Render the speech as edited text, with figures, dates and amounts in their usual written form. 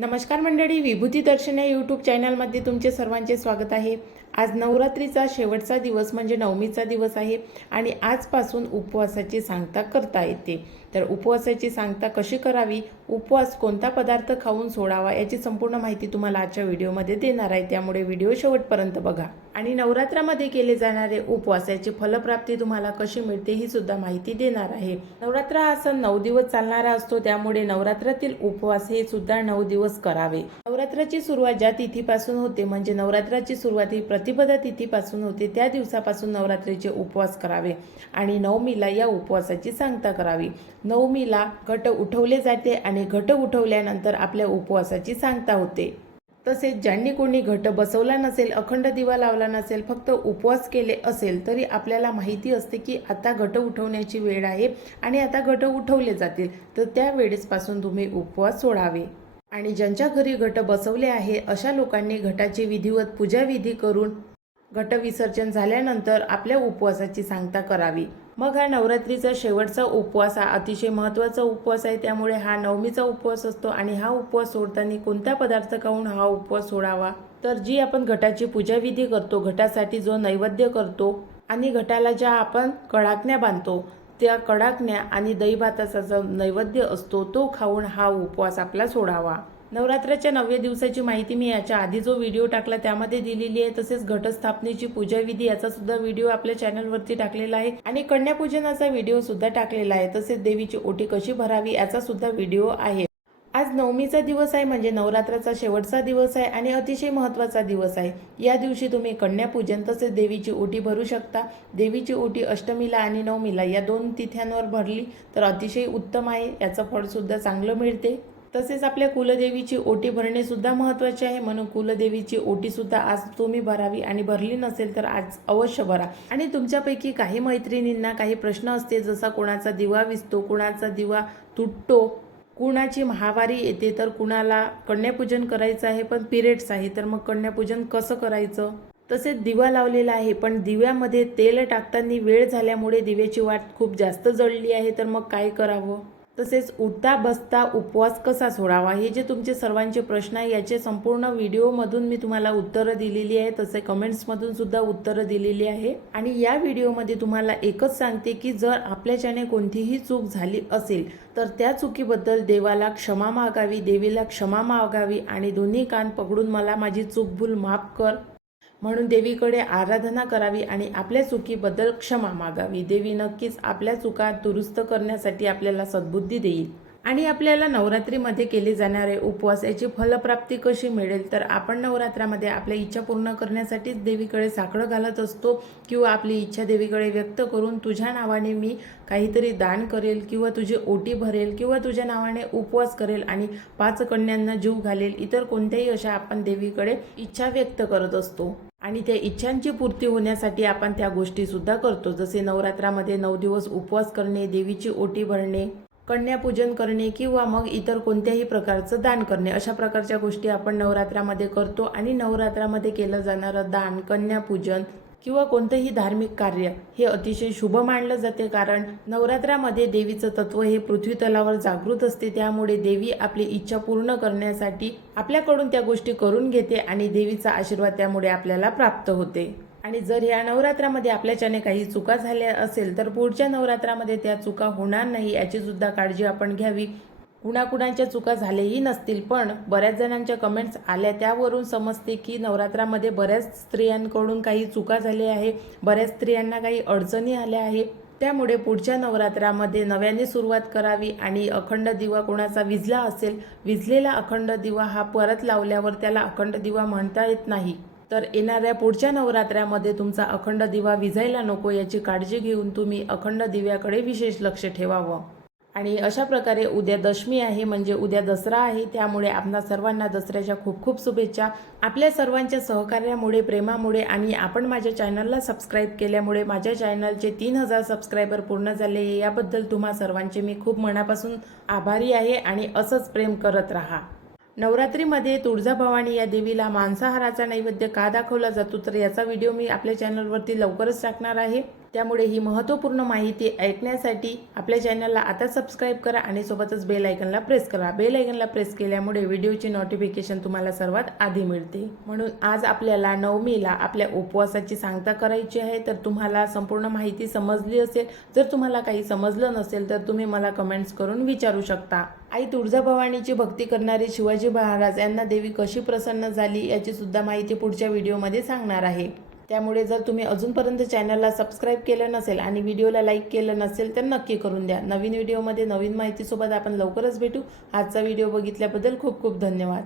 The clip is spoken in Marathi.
नमस्कार मंडळी, विभूती दर्शन या यूट्यूब चॅनलमध्ये तुमचे सर्वांचे स्वागत आहे। आज नवरात्रीचा शेवटचा दिवस म्हणजे नवमीचा दिवस आहे आणि आजपासून उपवासाची सांगता करता येते। तर उपवासाची सांगता कशी करावी, उपवास कोणता पदार्थ खाऊन सोडावा याची संपूर्ण माहिती तुम्हाला आजच्या व्हिडिओमध्ये देणार आहे, त्यामुळे व्हिडिओ शेवटपर्यंत बघा। आणि नवरात्रामध्ये केले जाणारे उपवासाची फलप्राप्ती तुम्हाला कशी मिळते ही सुद्धा माहिती देणार आहे। नवरात्र हा सण 9 दिवस चालणारा असतो, त्यामुळे नवरात्रातील उपवास हे सुद्धा 9 दिवस करावे। नवरात्राची सुरुवात ज्या तिथीपासून होते म्हणजे नवरात्राची सुरुवात ही प्रतिपदा तिथीपासून होते, त्या दिवसापासून नवरात्रीचे उपवास करावे आणि नवमीला या उपवासाची सांगता करावी। नवमीला घट उठवले जाते आणि घट उठवल्यानंतर आपल्या उपवासाची सांगता होते। तसेच ज्यांनी कोणी घट बसवला नसेल, अखंड दिवा लावला नसेल, फक्त उपवास केले असेल तरी आपल्याला माहिती असते की आता घट उठवण्याची वेळ आहे आणि आता घट उठवले जातील, तर त्या वेळेसपासून तुम्ही उपवास सोडावे। आणि ज्यांच्या घरी घट बसवले आहे अशा लोकांनी घटाची विधिवत पूजाविधी करून घट विसर्जन झाल्यानंतर आपल्या उपवासाची सांगता करावी। मग हा नवरात्रीचा शेवटचा उपवास हा अतिशय महत्त्वाचा उपवास आहे, त्यामुळे हा नवमीचा उपवास असतो आणि हा उपवास सोडताना कोणता पदार्थ खाऊन हा उपवास सोडावा, तर जी आपण घटाची पूजाविधी करतो, घटासाठी जो नैवेद्य करतो आणि घटाला ज्या आपण कडाकण्या बांधतो त्या कडाकण्या आणि दही भाताचा जो नैवेद्य असतो तो खाऊन हा उपवास आपला सोडावा। नवरात्राच्या 9व्या दिवसाची माहिती मी याच्या आधी जो व्हिडिओ टाकला त्यामध्ये दिलेली आहे। तसेच घटस्थापनेची पूजाविधी याचा सुद्धा व्हिडिओ आपल्या चॅनलवरती टाकलेला आहे आणि कन्यापूजनाचा व्हिडिओ सुद्धा टाकलेला आहे। तसेच देवीची ओटी कशी भरावी याचा सुद्धा व्हिडिओ आहे। आज नवमीचा दिवस आहे म्हणजे नवरात्राचा शेवटचा दिवस आहे आणि अतिशय महत्त्वाचा दिवस आहे। या दिवशी तुम्ही कन्यापूजन तसेच देवीची ओटी भरू शकता। देवीची ओटी अष्टमीला आणि नवमीला या 2 तिथ्यांवर भरली तर अतिशय उत्तम आहे, याचं फळ सुद्धा चांगलं मिळते। तसेच आपल्या कुलदेवीची ओटी भरणे सुद्धा महत्त्वाचे आहे, म्हणून कुलदेवीची ओटी सुद्धा आज तुम्ही भरावी आणि भरली नसेल तर आज अवश्य भरा। आणि तुमच्यापैकी काही मैत्रिणींना काही प्रश्न असते, जसा कोणाचा दिवा विझतो, कोणाचा दिवा तुटतो, कुणाची महावारी येते, तर कुणाला कन्यापूजन करायचं आहे पण पिरियड्स आहे, तर मग कन्यापूजन कसं करायचं। तसेच दिवा लावलेला आहे पण दिव्यामध्ये तेल टाकताना वेळ झाल्यामुळे दिव्याची वाट खूप जास्त जळली आहे, तर मग काय करावं। तसेच उठता बसता उपवास कसा सोडावा, हे जे तुमचे सर्वांचे प्रश्न आहे याचे संपूर्ण व्हिडिओमधून मी तुम्हाला उत्तरं दिलेली आहे, तसे कमेंट्समधून सुद्धा उत्तरं दिलेली आहे। आणि या व्हिडिओमध्ये तुम्हाला एकच सांगते की जर आपल्याच्याने कोणतीही चूक झाली असेल तर त्या चुकीबद्दल देवाला क्षमा मागावी, देवीला क्षमा मागावी आणि दोन्ही कान पकडून मला माझी चूक भूल माफ कर म्हणून देवीकडे आराधना करावी आणि आपल्या चुकीबद्दल क्षमा मागावी। देवी नक्कीच आपल्या चुका दुरुस्त करण्यासाठी आपल्याला सद्बुद्धी देईल। आणि आपल्याला नवरात्रीमध्ये केले जाणारे उपवास याची फलप्राप्ती कशी मिळेल, तर आपण नवरात्रामध्ये आपल्या इच्छा पूर्ण करण्यासाठीच देवीकडे साकडं घालत असतो किंवा आपली इच्छा देवीकडे व्यक्त करून तुझ्या नावाने मी काहीतरी दान करेल किंवा तुझी ओटी भरेल किंवा तुझ्या नावाने उपवास करेल आणि 5 कन्यांना जीव घालेल, इतर कोणत्याही अशा आपण देवीकडे इच्छा व्यक्त करत असतो। आणि त्या इच्छांची पूर्ती होण्यासाठी आपण त्या गोष्टी सुद्धा करतो, जसे नवरात्रामध्ये 9 दिवस उपवास करणे, देवीची ओटी भरणे, कन्यापूजन करणे किंवा मग इतर कोणत्याही प्रकारचं दान करणे, अशा प्रकारच्या गोष्टी आपण नवरात्रामध्ये करतो। आणि नवरात्रामध्ये केलं जाणारं दान, कन्यापूजन किंवा कोणतेही धार्मिक कार्य हे अतिशय शुभ मानलं जाते, कारण नवरात्रामध्ये देवीचं तत्व हे पृथ्वी तलावर जागृत असते, त्यामुळे देवी आपली इच्छा पूर्ण करण्यासाठी आपल्याकडून त्या गोष्टी करून घेते आणि देवीचा आशीर्वाद त्यामुळे आपल्याला प्राप्त होते। आणि जर या नवरात्रामध्ये आपल्याच्याने काही चुका झाल्या असेल तर पुढच्या नवरात्रामध्ये त्या चुका होणार नाही याची सुद्धा काळजी आपण घ्यावी। कुणाकुणाच्या चुका झाल्याही नसतील, पण बऱ्याच जणांच्या कमेंट्स आल्या त्यावरून समजते की नवरात्रामध्ये बऱ्याच स्त्रियांकडून काही चुका झाल्या आहे, बऱ्याच स्त्रियांना काही अडचणी आल्या आहे, त्यामुळे पुढच्या नवरात्रामध्ये नव्याने सुरुवात करावी। आणि अखंड दिवा कोणाचा विझला असेल, विझलेला अखंड दिवा हा परत लावल्यावर त्याला अखंड दिवा म्हणता येत नाही, तर येणाऱ्या पुढच्या नवरात्रामध्ये तुमचा अखंड दिवा विझायला नको याची काळजी घेऊन तुम्ही अखंड दिव्याकडे विशेष लक्ष ठेवावं। आणि अशा प्रकारे उद्या दशमी आहे म्हणजे उद्या दसरा आहे, त्यामुळे आपणा सर्वांना दसऱ्याच्या खूप खूप शुभेच्छा। आपल्या सर्वांच्या सहकार्यामुळे, प्रेमामुळे आणि आपण माझ्या चॅनलला सबस्क्राईब केल्यामुळे माझ्या चॅनलचे 3000 सबस्क्रायबर पूर्ण झाले, याबद्दल तुम्हा सर्वांचे मी खूप मनापासून आभारी आहे आणि असंच प्रेम करत राहा। नवरात्रीमध्ये तुळजाभवानी या देवीला मांसाहाराचा नैवेद्य का दाखवला जातो, तर याचा व्हिडिओ मी आपल्या चॅनलवरती लवकरच टाकणार आहे। त्यामुळे ही महत्त्वपूर्ण माहिती ऐकण्यासाठी आपल्या चॅनलला आता सबस्क्राईब करा आणि सोबतच बेल आयकनला प्रेस करा. बेल आयकनला प्रेस केल्यामुळे व्हिडिओची नोटिफिकेशन तुम्हाला सर्वात आधी मिळते. म्हणून आज आपल्याला नवमीला आपल्या उपवासाची सांगता करायची आहे. तर तुम्हाला संपूर्ण माहिती समजली असेल. जर तुम्हाला काही समजलं नसेल तर तुम्ही मला कमेंट्स करून विचारू शकता. आई तुळजाभवानीची भक्ती करणारे शिवाजी महाराज यांना देवी कशी प्रसन्न झाली याची सुद्धा माहिती पुढच्या व्हिडिओमध्ये सांगणार आहे. त्यामुळे जर तुम्ही अजूनपर्यंत चॅनलला सबस्क्राईब केलं नसेल आणि व्हिडिओला लाईक केलं नसेल तर नक्की करून द्या. नवीन व्हिडिओमध्ये नवीन माहितीसोबत आपण लवकरच भेटू. आजचा व्हिडिओ बघितल्याबद्दल खूप खूप धन्यवाद.